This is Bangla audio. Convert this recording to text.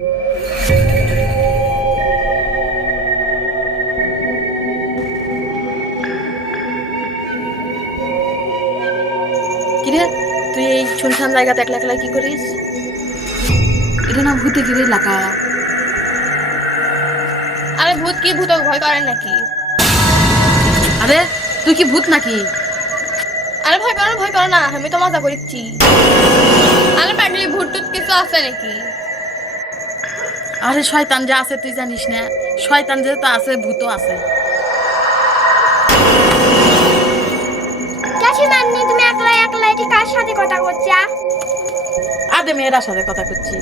কিরে, তুই এই শুনশান জায়গাতে একলা একলা কি করিস? এটা না ভূতে গিরে এলাকা। আরে ভূত কি ভূত ভয় করে নাকি? আরে তুই কি ভূত নাকি? আরে ভয় করো না, আমি তো মজা করছি। আরে পাগলি, ভূত টুত কিছু আছে নাকি? আরে শয়তান যে আছে তুই জানিস না? শয়তান যে তো আছে, ভূতও আছে। চাচিমান্নি, তুমি একলা একলা এটি কার সাথে কথা করছা? আদে মেয়েরা সাথে কথা করছি।